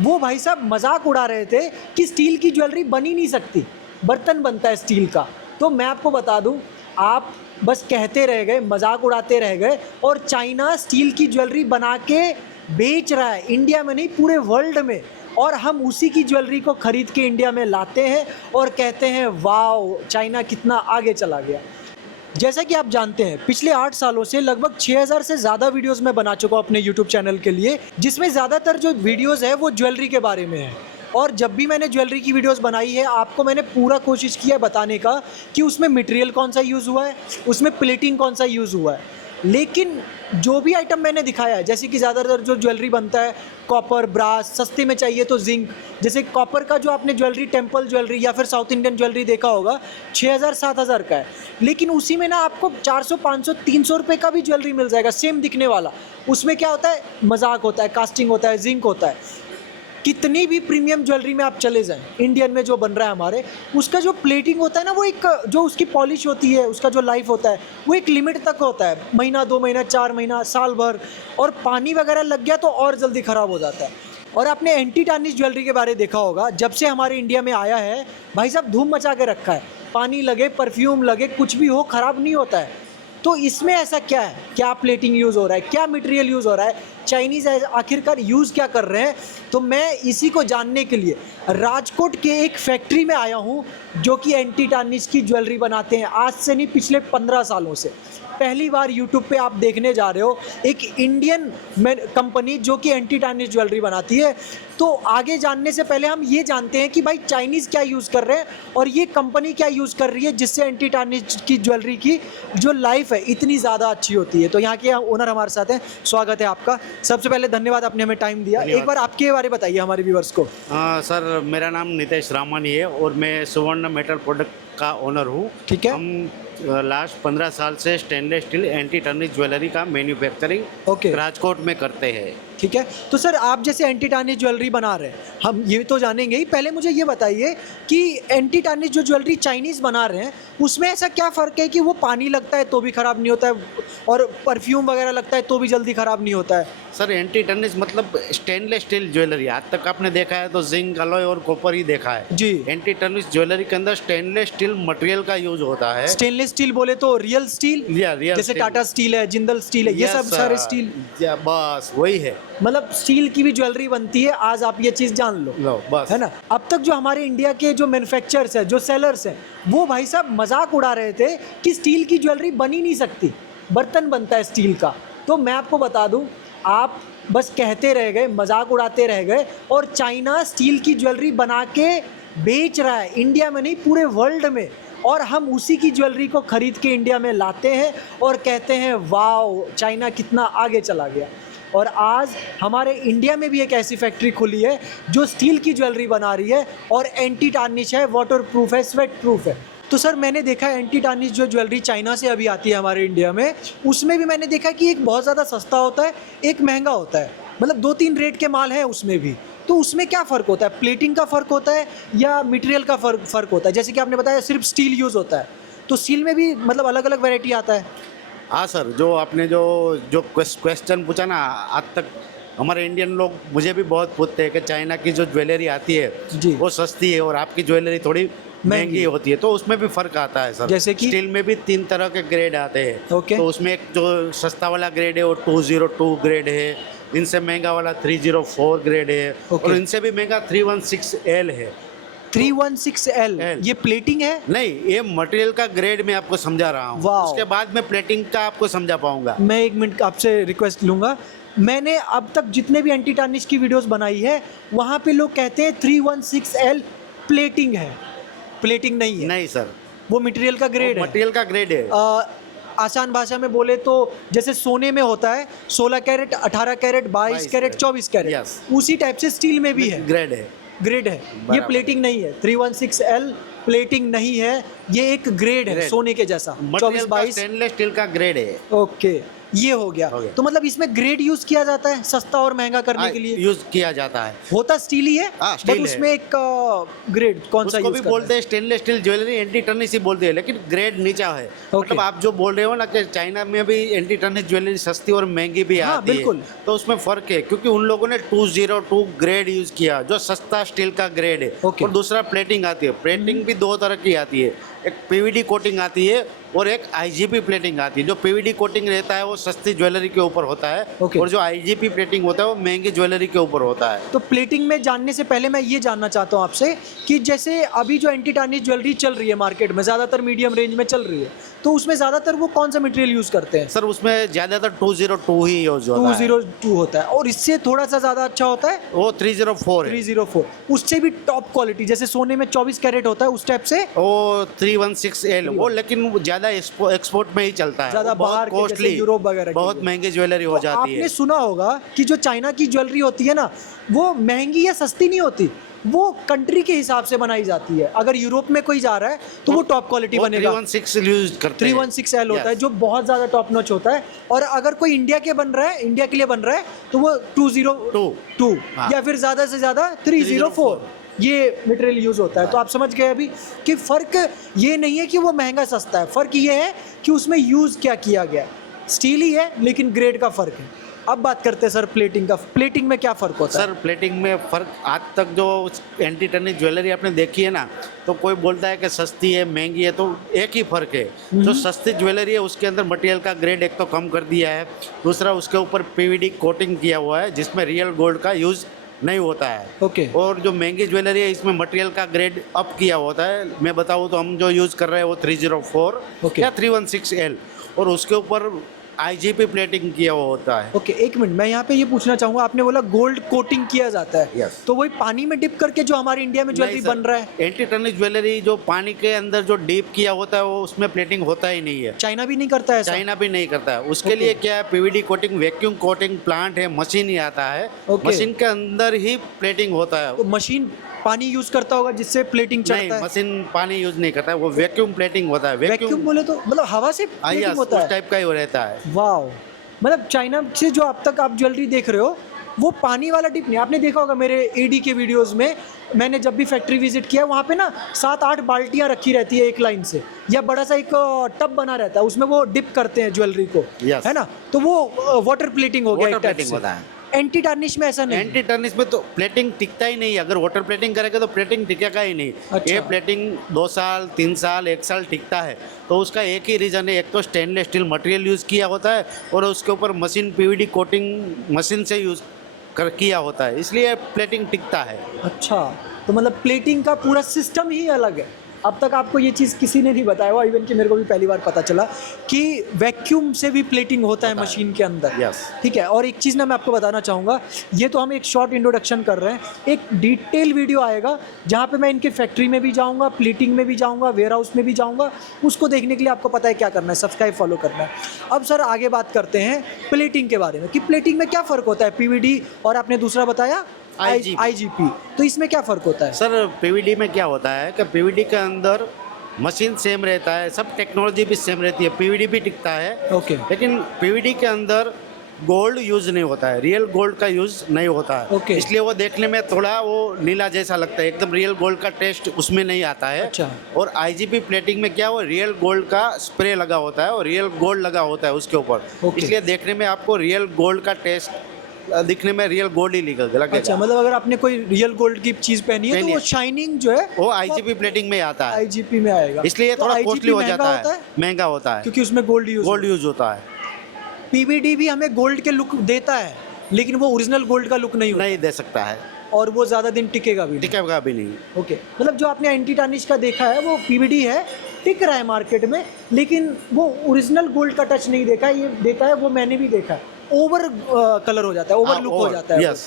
वो भाई साहब मजाक उड़ा रहे थे कि स्टील की ज्वेलरी बन ही नहीं सकती, बर्तन बनता है स्टील का। तो मैं आपको बता दूं, आप बस कहते रह गए, मजाक उड़ाते रह गए, और चाइना स्टील की ज्वेलरी बना के बेच रहा है, इंडिया में नहीं पूरे वर्ल्ड में। और हम उसी की ज्वेलरी को खरीद के इंडिया में लाते हैं और कहते हैं वाओ चाइना कितना आगे चला गया। जैसा कि आप जानते हैं, पिछले 8 सालों से लगभग 6000 से ज़्यादा वीडियोस मैं बना चुका हूँ अपने यूट्यूब चैनल के लिए, जिसमें ज़्यादातर जो वीडियोस है वो ज्वेलरी के बारे में है। और जब भी मैंने ज्वेलरी की वीडियोस बनाई है, आपको मैंने पूरा कोशिश किया है बताने का कि उसमें मटेरियल कौन सा यूज़ हुआ है, उसमें प्लेटिंग कौन सा यूज़ हुआ है। लेकिन जो भी आइटम मैंने दिखाया है, जैसे कि ज़्यादातर जो ज्वेलरी बनता है कॉपर, ब्रास, सस्ते में चाहिए तो जिंक। जैसे कॉपर का जो आपने ज्वेलरी, टेम्पल ज्वेलरी या फिर साउथ इंडियन ज्वेलरी देखा होगा, 6000-7000 का है। लेकिन उसी में ना आपको 400, 500, 300 रुपये का भी ज्वेलरी मिल जाएगा, सेम दिखने वाला। उसमें क्या होता है, मजाक होता है, कास्टिंग होता है, जिंक होता है। कितनी भी प्रीमियम ज्वेलरी में आप चले जाएं, इंडियन में जो बन रहा है हमारे, उसका जो प्लेटिंग होता है ना, वो एक जो उसकी पॉलिश होती है, उसका जो लाइफ होता है वो एक लिमिट तक होता है, महीना, 2 महीना, 4 महीना, साल भर। और पानी वगैरह लग गया तो और जल्दी ख़राब हो जाता है। और आपने एंटी टार्निश ज्वेलरी के बारे देखा होगा, जब से हमारे इंडिया में आया है भाई साहब धूम मचा के रखा है। पानी लगे, परफ्यूम लगे, कुछ भी हो, ख़राब नहीं होता है। तो इसमें ऐसा क्या है, क्या प्लेटिंग यूज़ हो रहा है, क्या मटेरियल यूज़ हो रहा है, चाइनीज़ आखिरकार यूज़ क्या कर रहे हैं? तो मैं इसी को जानने के लिए राजकोट के एक फैक्ट्री में आया हूँ, जो कि एंटी टार्निश की ज्वेलरी बनाते हैं। आज से नहीं, पिछले 15 सालों से। पहली बार यूट्यूब पे आप देखने जा रहे हो एक इंडियन कंपनी जो कि एंटी टार्निश ज्वेलरी बनाती है। तो आगे जानने से पहले हम ये जानते हैं कि भाई चाइनीज़ क्या यूज़ कर रहे हैं और ये कंपनी क्या यूज़ कर रही है, जिससे एंटी टार्निश की ज्वेलरी की जो लाइफ है इतनी ज़्यादा अच्छी होती है। तो यहाँ के ओनर हमारे साथ हैं, स्वागत है आपका। सबसे पहले धन्यवाद, आपने हमें टाइम दिया। एक बार आपके बारे में बताइए हमारे व्यूवर्स को। सर, मेरा नाम नितेश रामानी है और मैं सुवर्ण मेटल प्रोडक्ट का ओनर हूँ। ठीक है। हम लास्ट 15 साल से stainless steel anti tarnish jewellery का मैन्युफैक्चरिंग ओके। राजकोट में करते हैं। ठीक है। तो सर आप जैसे एंटी टार्निश ज्वेलरी बना रहे हैं, हम ये तो जानेंगे ही। पहले मुझे ये बताइए कि एंटी टार्निश जो ज्वेलरी चाइनीज़ बना रहे हैं, उसमें ऐसा क्या फ़र्क है कि वो पानी लगता है तो भी ख़राब नहीं होता है और परफ्यूम वगैरह लगता है तो भी जल्दी ख़राब नहीं होता है? सर, एंटी टर्निश मतलब स्टेनलेस स्टील ज्वेलरी। आज तक आपने देखा है तो जिंक, अलॉय और कॉपर ही देखा है जी। एंटी टर्निश ज्वेलरी के अंदर स्टेनलेस स्टील मटेरियल का यूज होता है। स्टेनलेस स्टील बोले तो रियल स्टील, रियल जैसे स्टील। टाटा स्टील है, जिंदल स्टील है, ये सब सारे स्टील। बस वही है। मतलब स्टील की भी ज्वेलरी बनती है, आज आप ये चीज़ जान लो। बस है ना। अब तक जो हमारे इंडिया के जो मैन्युफैक्चरर्स हैं, जो सेलर्स हैं, वो भाई साहब मजाक उड़ा रहे थे कि स्टील की ज्वेलरी बन ही नहीं सकती, बर्तन बनता है स्टील का। तो मैं आपको बता दूं, आप बस कहते रह गए, मजाक उड़ाते रह गए, और चाइना स्टील की ज्वेलरी बना के बेच रहा है, इंडिया में नहीं पूरे वर्ल्ड में। और हम उसी की ज्वेलरी को खरीद के इंडिया में लाते हैं और कहते हैं वाओ चाइना कितना आगे चला गया। और आज हमारे इंडिया में भी एक ऐसी फैक्ट्री खुली है जो स्टील की ज्वेलरी बना रही है और एंटी टार्निश है, वाटर प्रूफ है, स्वेट प्रूफ है। तो सर मैंने देखा है एंटी टार्निश जो ज्वेलरी चाइना से अभी आती है हमारे इंडिया में, उसमें भी मैंने देखा कि एक बहुत ज़्यादा सस्ता होता है, एक महंगा होता है। मतलब 2-3 रेट के माल हैं उसमें भी। तो उसमें क्या फ़र्क होता है? प्लेटिंग का फ़र्क होता है या मटेरियल का फ़र्क होता है? जैसे कि आपने बताया सिर्फ स्टील यूज़ होता है, तो स्टील में भी मतलब अलग अलग वैरायटी आता है? हाँ सर, जो आपने जो क्वेश्चन पूछा ना, आज तक हमारे इंडियन लोग मुझे भी बहुत पूछते हैं कि चाइना की जो ज्वेलरी आती है जी। वो सस्ती है और आपकी ज्वेलरी थोड़ी महंगी होती है। तो उसमें भी फ़र्क आता है सर। जैसे कि स्टील में भी 3 तरह के ग्रेड आते हैं। ओके। तो उसमें एक जो सस्ता वाला ग्रेड है वो 202 ग्रेड है, इनसे महंगा वाला 304 ग्रेड है, ओके। और इनसे भी महंगा 316L है। 316L ये प्लेटिंग है? नहीं, ये मटेरियल का ग्रेड मैं आपको समझा रहा हूँ, वाह। उसके बाद मैं प्लेटिंग का आपको समझा पाऊंगा। मैं 1 मिनट आपसे रिक्वेस्ट लूँगा। मैंने अब तक जितने भी एंटी टार्निश की वीडियोस बनाई है, वहाँ पे लोग कहते हैं 316L प्लेटिंग है। प्लेटिंग नहीं है। नहीं सर, वो मटेरियल का ग्रेड है। मटेरियल का ग्रेड है। आसान भाषा में बोले तो जैसे सोने में होता है 16 carat, 18 carat, 22 carat, 24 carat, Yes। उसी टाइप से स्टील में भी है, ग्रेड है। ग्रेड है। ये बराबर। प्लेटिंग नहीं है। 316L प्लेटिंग नहीं है, ये एक ग्रेड है ग्रेड। सोने के जैसा। मटेरियल का 24-22। स्टेनलेस स्टील का ग्रेड है। ओके, ये हो गया। हो गया। तो मतलब इसमें ग्रेड यूज किया जाता है सस्ता और महंगा करने के लिए? यूज किया जाता है। होता स्टील ही है, हाँ, बट स्टील है। उसमें एक ग्रेड कौन सा उसको यूज भी बोलते हैं stainless steel jewellery, anti tarnish ही बोलते हैं, लेकिन ग्रेड नीचा है। मतलब आप जो बोल रहे हो ना कि चाइना में भी एंटी टर्निश ज्वेलरी सस्ती और महंगी भी हाँ, आती बिल्कुल। है, तो उसमें फर्क है, क्योंकि उन लोगों ने 202 ग्रेड यूज किया जो सस्ता स्टील का ग्रेड है। ओके। और दूसरा प्लेटिंग आती है। प्लेटिंग भी दो तरह की आती है, एक पीवीडी कोटिंग आती है और एक आईजीपी प्लेटिंग आती है। जो पीवीडी कोटिंग रहता है वो सस्ती ज्वेलरी के ऊपर होता है, ओके। और जो आईजीपी प्लेटिंग होता है वो महंगी ज्वेलरी के ऊपर होता है। तो प्लेटिंग में जानने से पहले मैं ये जानना चाहता हूँ आपसे कि जैसे अभी जो एंटी टार्निश ज्वेलरी चल रही है मार्केट में, ज़्यादातर मीडियम रेंज में चल रही है, तो उसमें ज़्यादातर वो कौन सा मटेरियल यूज़ करते हैं? सर उसमें ज़्यादातर 202 ही यूज होता है। 202 होता है, और इससे थोड़ा सा ज़्यादा अच्छा होता है वो 304 है। 304, उससे भी टॉप क्वालिटी, जैसे सोने में 24 कैरेट होता है उस टाइप से? वो 316L वो, लेकिन वो ज़्यादा एक्सपोर्ट में ही चलता है। ज़्यादा वो बहुत बाहर के जैसे कॉस्टली, यूरोप वगैरह के बहुत लिए। महंगी ज्वेलरी हो तो जाती आपने है। सुना होगा कि जो चाइना की ज्वेलरी होती है ना, वो महंगी या सस्ती नहीं होती, वो कंट्री के हिसाब से बनाई जाती है। अगर यूरोप में कोई जा रहा है तो वो टॉप क्वालिटी वो बनेगा। 316 यूज करते हैं। 316L होता है Yes. जो बहुत ज़्यादा टॉप नॉच होता है। और अगर कोई इंडिया के बन रहा है, इंडिया के लिए बन रहा है, तो वो 202 हाँ। या फिर ज़्यादा से ज़्यादा 304 ये मटेरियल यूज़ होता है। तो आप समझ गए अभी कि फ़र्क ये नहीं है कि वो महंगा सस्ता है, फ़र्क ये है कि उसमें यूज़ क्या किया गया। स्टील ही है लेकिन ग्रेड का फ़र्क है। अब बात करते हैं सर प्लेटिंग का। प्लेटिंग में क्या फ़र्क होता है? सर प्लेटिंग में फ़र्क, आज तक जो एंटी टर्निश ज्वेलरी आपने देखी है ना, तो कोई बोलता है कि सस्ती है महंगी है, तो एक ही फ़र्क है। जो सस्ती ज्वेलरी है उसके अंदर मटेरियल का ग्रेड एक तो कम कर दिया है, दूसरा उसके ऊपर पीवीडी कोटिंग किया हुआ है जिसमें रियल गोल्ड का यूज़ नहीं होता है। ओके। और जो महंगी ज्वेलरी है इसमें मटेरियल का ग्रेड अप किया होता है। मैं बताऊँ तो हम जो यूज़ कर रहे हैं वो 304 ओके। या 316L, और उसके ऊपर आईजीपी प्लेटिंग किया हुआ होता है। ओके, एक मिनट, मैं यहाँ पे ये पूछना चाहूँगा, आपने बोला गोल्ड कोटिंग किया जाता है। Yes. तो वही पानी में डिप करके जो हमारे इंडिया में ज्वेलरी बन रहा है? एंटी टर्निश ज्वेलरी जो पानी के अंदर जो डीप किया होता है वो उसमें प्लेटिंग होता ही नहीं है। चाइना भी नहीं करता है ऐसा? चाइना भी नहीं करता है। उसके Okay. लिए क्या है, PVD coating, vacuum coating plant है, मशीन ही आता है। Okay. मशीन के अंदर ही प्लेटिंग होता है। तो मशीन पानी यूज करता होगा जिससे प्लेटिंग नहीं, चढ़ता है? मशीन पानी यूज नहीं करता है, वो वैक्यूम प्लेटिंग होता है। वैक्यूम बोले तो मतलब हवा से प्लेटिंग होता उस है? टाइप का ही रहता है। वाओ, मतलब चाइना से जो अब तक आप ज्वेलरी देख रहे हो वो पानी वाला टिप नहीं। आपने देखा होगा मेरे एडी के वीडियोस में, मैंने जब भी फैक्ट्री विजिट किया वहाँ पे ना 7-8 बाल्टियाँ रखी रहती है एक लाइन से, या बड़ा सा एक टब बना रहता है, उसमें वो डिप करते हैं ज्वेलरी को। Yes. है ना? तो वो वाटर प्लेटिंग हो गया वाटर एक टाइप प्लेटिंग से। होता है। एंटी टार्निश में ऐसा नहीं? एंटी टर्निश में तो प्लेटिंग टिकता ही नहीं है। अगर वाटर प्लेटिंग करेगा तो प्लेटिंग टिकेगा ही नहीं। अच्छा। ये प्लेटिंग 2 साल 3 साल 1 साल टिकता है, तो उसका एक ही रीज़न है, एक तो स्टेनलेस स्टील मटेरियल यूज़ किया होता है और उसके ऊपर मशीन पीवीडी कोटिंग मशीन से यूज़ किया होता है, इसलिए प्लेटिंग टिकता है। अच्छा, तो मतलब प्लेटिंग का पूरा सिस्टम ही अलग है। अब तक आपको ये चीज़ किसी ने नहीं बताया हुआ, इवन कि मेरे को भी पहली बार पता चला कि वैक्यूम से भी प्लेटिंग होता है मशीन के अंदर। Yes. ठीक है, और एक चीज़ ना मैं आपको बताना चाहूँगा, ये तो हम एक शॉर्ट इंट्रोडक्शन कर रहे हैं, एक डिटेल वीडियो आएगा जहाँ पे मैं इनके फैक्ट्री में भी जाऊँगा, प्लेटिंग में भी जाऊँगा, वेयर हाउस में भी जाऊँगा। उसको देखने के लिए आपको पता है क्या करना है, सब्सक्राइब फॉलो करना है। अब सर आगे बात करते हैं प्लेटिंग के बारे में कि प्लेटिंग में क्या फ़र्क होता है, पीवीडी और आपने दूसरा बताया IGP। आईजीपी, तो इसमें क्या फ़र्क होता है? सर पीवीडी में क्या होता है कि पीवीडी के अंदर मशीन सेम रहता है, सब टेक्नोलॉजी भी सेम रहती है, पीवीडी भी टिकता है। ओके। लेकिन पीवीडी के अंदर गोल्ड यूज़ नहीं होता है, रियल गोल्ड का यूज़ नहीं होता है। Okay. इसलिए वो देखने में थोड़ा वो नीला जैसा लगता है, एकदम रियल गोल्ड का टेस्ट उसमें नहीं आता है। अच्छा। और आईजीपी प्लेटिंग में क्या, वो रियल गोल्ड का स्प्रे लगा होता है और रियल गोल्ड लगा होता है उसके ऊपर। Okay. इसलिए देखने में आपको रियल गोल्ड का टेस्ट, दिखने में रियल गोल्ड ही लगेगा। अच्छा, मतलब अगर आपने कोई रियल गोल्ड की चीज़ पहनी है तो पहनी वो है। शाइनिंग जो है वो आईजीपी प्लेटिंग में आता है, आईजीपी में आएगा, इसलिए तो थोड़ा IGP कॉस्टली हो महंगा जाता होता है, महंगा होता है, क्योंकि उसमें गोल्ड गोल्ड यूज होता है। पीवीडी भी हमें गोल्ड के लुक देता है, लेकिन वो ओरिजिनल गोल्ड का लुक नहीं होता, नहीं दे सकता है, और वो ज़्यादा दिन टिकेगा भी नहीं। टिकेगा भी नहीं। ओके, मतलब जो आपने एंटी टार्निश का देखा है वो पीवीडी है, टिक रहा है मार्केट में, लेकिन वो ओरिजिनल गोल्ड का टच नहीं देखा, ये देता है वो मैंने भी देखा है, ओवर कलर हो जाता है, ओवर हाँ, लुक हो over, जाता है वो। yes.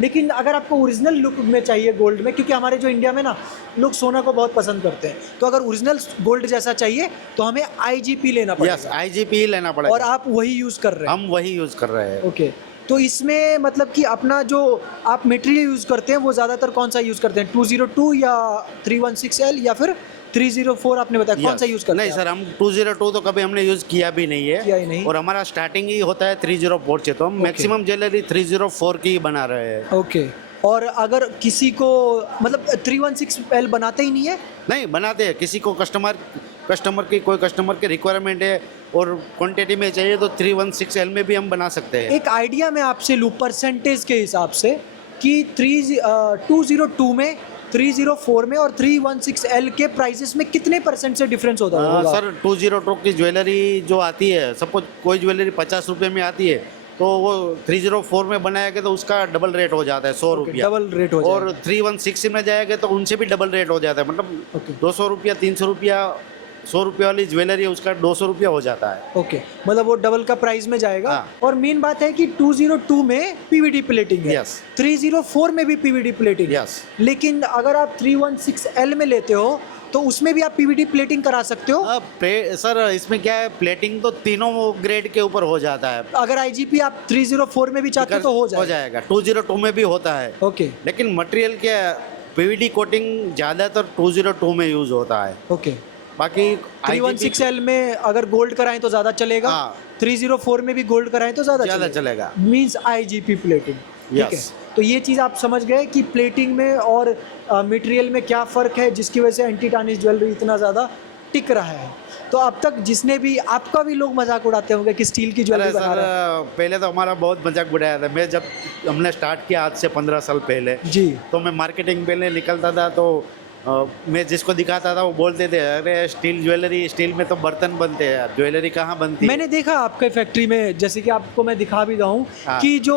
लेकिन अगर आपको ओरिजिनल लुक में चाहिए गोल्ड में, क्योंकि हमारे जो इंडिया में ना लोग सोना को बहुत पसंद करते हैं, तो अगर ओरिजिनल गोल्ड जैसा चाहिए तो हमें आईजीपी लेना यस, पड़ेगा। आईजीपी ही लेना पड़ेगा और आप वही यूज़ कर रहे हैं? हम वही यूज कर रहे हैं। ओके, तो इसमें मतलब कि अपना जो आप मटेरियल यूज़ करते हैं वो ज़्यादातर कौन सा यूज़ करते हैं, 202 या 316L या फिर 304 आपने बताया, कौन सा यूज़ करते नहीं हैं? सर, हम 202 तो कभी हमने यूज़ किया भी नहीं है, किया ही नहीं। और हमारा स्टार्टिंग ही होता है 304 से, तो हम मैक्सिमम ज्वेलरी 304 की ही बना रहे हैं। ओके। और अगर किसी को मतलब 316L बनाते ही नहीं है? नहीं, बनाते हैं, किसी को कोई कस्टमर की रिक्वायरमेंट है और क्वांटिटी में चाहिए तो 316L में भी हम बना सकते हैं। एक आइडिया मैं आपसे लूँ परसेंटेज के हिसाब से कि 202 में, 304 में और 316L के प्राइसेस में कितने परसेंट से डिफरेंस होता होगा? सर 202 की ज्वेलरी जो आती है, सपोज कोई ज्वेलरी 50 रुपये में आती है, तो वो 304 में बनाएगा तो उसका डबल रेट हो जाता है, 100 रुपया। डबल रेट हो और 316 में जाएगा तो उनसे भी डबल रेट हो जाता है, मतलब ओके। 200 रुपया, 300 रुपया, 100 रुपये वाली ज्वेलरी है उसका 200 रुपया हो जाता है। ओके, मतलब वो डबल का प्राइस में जाएगा। हाँ। और मेन बात है कि 202 में पीवीडी प्लेटिंग है, Yes. 304 में भी पीवीडी प्लेटिंग है। Yes. लेकिन अगर आप 316L में लेते हो तो उसमें भी आप पीवीडी प्लेटिंग करा सकते हो। सर इसमें क्या है, प्लेटिंग तो तीनों ग्रेड के ऊपर हो जाता है। अगर आईजीपी आप 304 में भी चाहते हो तो हो जाएगा। 202 में भी होता है, ओके लेकिन मटेरियल क्या, पीवीडी कोटिंग ज़्यादातर 202 में यूज़ होता है। ओके। बाकी 316L में अगर गोल्ड कराएं तो ज़्यादा चलेगा, हाँ। 304 में भी गोल्ड कराएं तो ज़्यादा चलेगा। मीन्स आईजीपी प्लेटिंग, ठीक है। Yes. तो ये चीज़ आप समझ गए कि प्लेटिंग में और मटेरियल में क्या फ़र्क है जिसकी वजह से एंटी टार्निश ज्वेलरी इतना ज़्यादा टिक रहा है। तो अब तक जिसने भी, आपका भी लोग मजाक उड़ाते होंगे कि स्टील की ज्वेलरी अरे बना सर, रहा है। पहले तो हमारा बहुत मजाक उड़ाया था। मैं जब हमने स्टार्ट किया आज से 15 साल पहले, जी तो मैं मार्केटिंग पहले निकलता था, तो मैं जिसको दिखाता था वो बोलते थे, अरे स्टील ज्वेलरी, स्टील में तो बर्तन बनते हैं, ज्वेलरी कहाँ बनती है। मैंने देखा आपके फैक्ट्री में, जैसे कि आपको मैं दिखा भी रहा हूँ हाँ। कि जो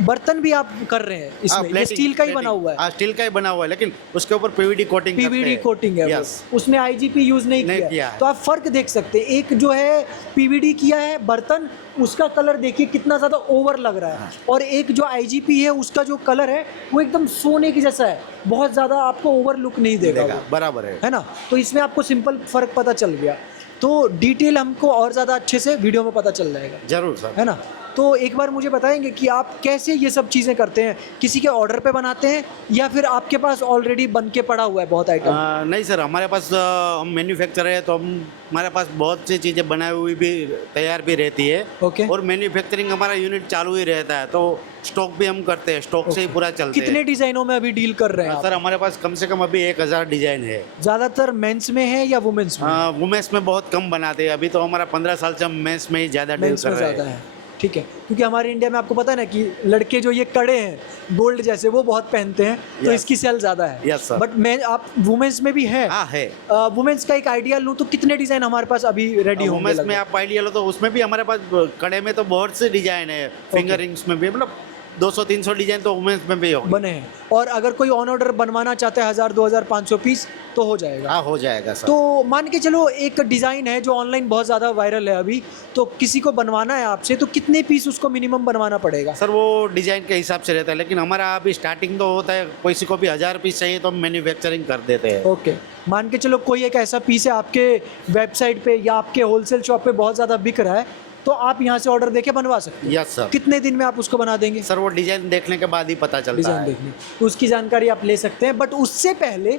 बर्तन भी आप कर रहे हैं इसमें, ये प्लेटिंग, स्टील का ही बना हुआ है। हाँ, स्टील का ही बना हुआ है, लेकिन उसके ऊपर पीवीडी कोटिंग पीवीडी कोटिंग है वो। यस। उसमें आईजीपी यूज नहीं किया है। तो आप फर्क देख सकते हैं। एक जो है पीवीडी किया है बर्तन, उसका कलर देखिए कितना ज्यादा ओवर लग रहा है, और एक जो आईजीपी है उसका जो कलर है वो एकदम सोने की जैसा है, बहुत ज्यादा आपको ओवर लुक नहीं देगा वो। बराबर है ना। तो इसमें आपको सिंपल फर्क पता चल गया, तो डिटेल हमको और ज़्यादा अच्छे से वीडियो में पता चल जाएगा, जरूर सर। है ना। तो एक बार मुझे बताएंगे कि आप कैसे ये सब चीज़ें करते हैं, किसी के ऑर्डर पे बनाते हैं या फिर आपके पास ऑलरेडी बन के पड़ा हुआ है बहुत आइटम? नहीं सर, हमारे पास हम मैन्युफैक्चरर है, तो हमारे पास बहुत सी चीज़ें बनाई हुई भी तैयार भी रहती है। ओके। और मैन्युफैक्चरिंग हमारा यूनिट चालू ही रहता है, तो स्टॉक भी हम करते हैं, स्टॉक से ही पूरा चलते हैं। कितने डिज़ाइनों में अभी डील कर रहे हैं आप? सर हमारे पास कम से कम अभी 1000 डिजाइन है। ज़्यादातर मेंस में है या वुमेन्स में? वुमेन्स में बहुत कम बनाते हैं, अभी तो हमारा 15 साल से हम मेंस में ही ज़्यादा डील मेंस कर में रहे ज़्यादा हैं। है, ठीक है। क्योंकि हमारे इंडिया में आपको पता है ना कि लड़के जो ये कड़े हैं गोल्ड जैसे वो बहुत पहनते हैं, तो Yes. इसकी सेल ज़्यादा है। Yes, sir. बट मैं आप वुमेन्स में भी है? हाँ है। वुमेन्स का एक आइडिया लूँ तो कितने डिज़ाइन हमारे पास अभी रेडी होंगे? वुमेन्स में आप आइडिया लो तो उसमें भी हमारे पास कड़े में तो बहुत से डिजाइन है, फिंगर रिंग्स में भी, मतलब 200-300 डिजाइन तो वुमेन्स में भी हो बने हैं। और अगर कोई ऑन ऑर्डर बनवाना चाहता है 1000, 2000, 500 पीस तो हो जाएगा? हाँ, हो जाएगा सर। तो मान के चलो एक डिज़ाइन है जो ऑनलाइन बहुत ज़्यादा वायरल है अभी, तो किसी को बनवाना है आपसे तो कितने पीस उसको मिनिमम बनवाना पड़ेगा? सर वो डिजाइन के हिसाब से रहता है, लेकिन हमारा अभी स्टार्टिंग तो होता है, किसी को भी 1000 पीस चाहिए तो हम मैन्युफैक्चरिंग कर देते हैं। ओके। मान के चलो कोई एक ऐसा पीस है आपके वेबसाइट पे या आपके होलसेल शॉप पे बहुत ज़्यादा बिक रहा है, तो आप यहाँ से ऑर्डर देके बनवा सकते हैं। Yes sir. कितने दिन में आप उसको बना देंगे? सर वो डिजाइन देखने के बाद ही पता चलता डिज़ाइन है। देखने, तो उसकी जानकारी आप ले सकते हैं। बट उससे पहले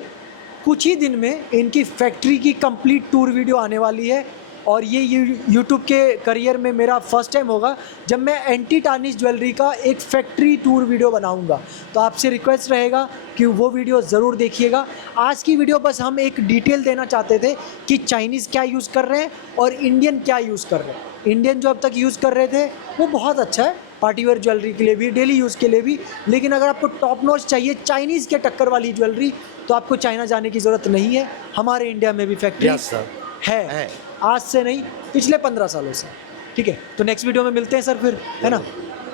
कुछ ही दिन में इनकी फैक्ट्री की कंप्लीट टूर वीडियो आने वाली है, और ये यूट्यूब के करियर में मेरा फर्स्ट टाइम होगा जब मैं एंटी टार्निश ज्वेलरी का एक फैक्ट्री टूर वीडियो बनाऊंगा। तो आपसे रिक्वेस्ट रहेगा कि वो वीडियो ज़रूर देखिएगा। आज की वीडियो बस हम एक डिटेल देना चाहते थे कि चाइनीज़ क्या यूज़ कर रहे हैं और इंडियन क्या यूज़ कर रहे हैं। इंडियन जो अब तक यूज़ कर रहे थे वो बहुत अच्छा है, पार्टी वेयर ज्वेलरी के लिए भी, डेली यूज़ के लिए भी। लेकिन अगर आपको टॉप नॉच चाहिए चाइनीज़ के टक्कर वाली ज्वेलरी तो आपको चाइना जाने की ज़रूरत नहीं है, हमारे इंडिया में भी फैक्ट्री यस सर। है। आज से नहीं, पिछले 15 सालों से। ठीक है, तो नेक्स्ट वीडियो में मिलते हैं सर फिर, है ना।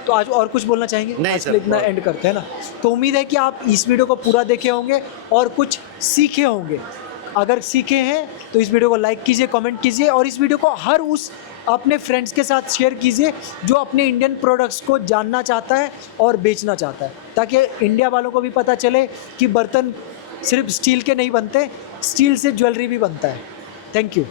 तो आज और कुछ बोलना चाहेंगे? नहीं आज सर, के लिए इतना एंड करते हैं ना। तो उम्मीद है कि आप इस वीडियो को पूरा देखे होंगे और कुछ सीखे होंगे। अगर सीखे हैं तो इस वीडियो को लाइक कीजिए, कमेंट कीजिए, और इस वीडियो को हर उस अपने फ्रेंड्स के साथ शेयर कीजिए जो अपने इंडियन प्रोडक्ट्स को जानना चाहता है और बेचना चाहता है, ताकि इंडिया वालों को भी पता चले कि बर्तन सिर्फ स्टील के नहीं बनते, स्टील से ज्वेलरी भी बनता है। Thank you.